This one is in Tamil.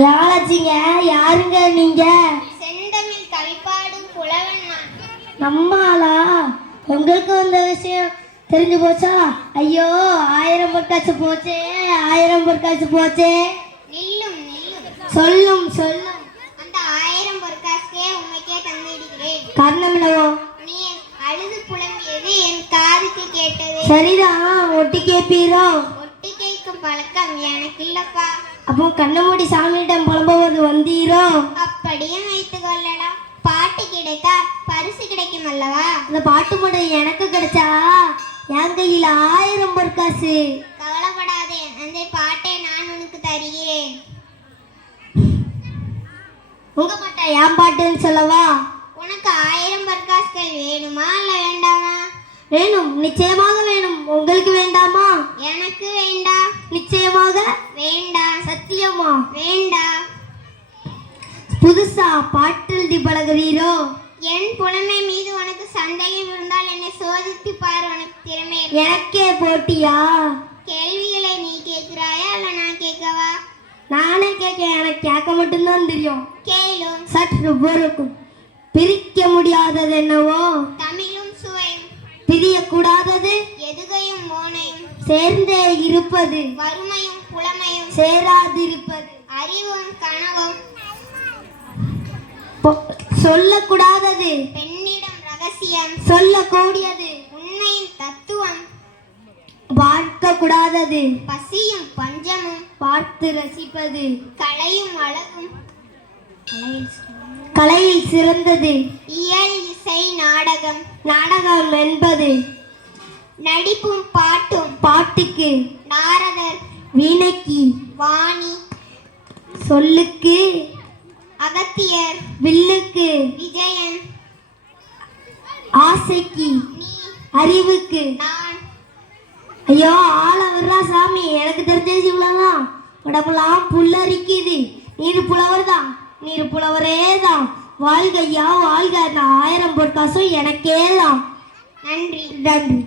யாராச்சிங்க? யாருங்க நீங்க? செந்தமிழ் கவிப்பாடும் புலவன் நான். நம்மாளா? உங்களுக்கு வந்த விஷயம் தெரிஞ்சு போச்சா? ஐயோ, 1000 பொற்காசு போச்சே, 1000 பொற்காசு போச்சே. நில்லும் நில்லும். சொல்லும் சொல்லும். அந்த 1000 பொற்காசுக்கே உமைக்கே தந்திடுகிறேன். காரணமில்லவோ? நீ அழுது புலம்பியது என் காதுக்கு கேட்டது. சரிதான், ஒட்டி கேட்பீரோ? ஒட்டி கேட்கும் பழக்கம் எனக்கு இல்லப்பா. அப்போ கண்ணமூடி சாமியிடம் புலம்புவது வந்தீரோ? அப்படியும் வைத்துக் கொள்ளலாம். பாட்டு கிடைத்தா பரிசு கிடைக்கும் அல்லவா? அந்த பாட்டு மட்டும் எனக்கு கிடைச்சா என் கையில் 1000 பொற்காசு. கவலைப்படாதே, அந்த பாட்டை நான் உனக்கு தருகிறேன். உங்க பாட்டை என் பாட்டுன்னு சொல்லவா? உனக்கு 1000 பொற்காசுகள் வேணுமா இல்ல வேண்டாமா? வேணும், நிச்சயமாக வேணும். உங்களுக்கு வேண்டாமா? எனக்கு வேண்டாம். நிச்சயமாக வேண்டாம். சத்தியமா? வேண்டாம். புதுசா பாட்டு எழுதி பழகுறீரோ? என் புலமை மீது உனக்கு சந்தேகம் இருந்தால் என்னை சோதித்து பார். உனக்கு திறமை எனக்கே போட்டியா? கேள்விகளை நீ கேட்கிறாயா இல்ல நான் கேட்கவா? நானே கேட்க, எனக்கு கேட்க மட்டும்தான் தெரியும். கேளும். சற்று பொறுக்கும். பிரிக்க முடியாதது என்னவோ? தமிழும் சுவையும். பிரியக்கூடாதது எதுகையும் மோனையும். சேர்ந்தே இருப்பது. வறுமையும் புலமையும். சேராதிருப்பது. அறிவும் கனவும். சொல்லக்கூடாதது. பெண்ணிடம் ரகசியம். சொல்லக்கூடியது. உண்மையின் தத்துவம். பார்க்க கூடாதது. பசியும் பஞ்சமும். பார்த்து ரசிப்பது. கலையும் அழகும். கலையில் சிறந்தது. இயல் இசை நாடகம். நாடகம் என்பது நடிப்பும் பாட்டும். பாட்டுக்கு நாரதர். வீணைக்கு வாணி. சொல்லுக்கு அகத்தியர். வில்லுக்கு விஜயன். ஆசைக்கு நீ. அறிவுக்கு நான். ஐயோ, ஆள வர்றா சாமி. எனக்கு தெரிஞ்சது இவ்வளவுதான். உடம்புலாம் புல்லரிக்குது. நீர் புலவர் தான், நீர் புலவரே தான். வாழ்க ஐயா வாழ்க. அந்த 1000 பொற்காசும் எனக்கே தான். நன்றி. நன்றி.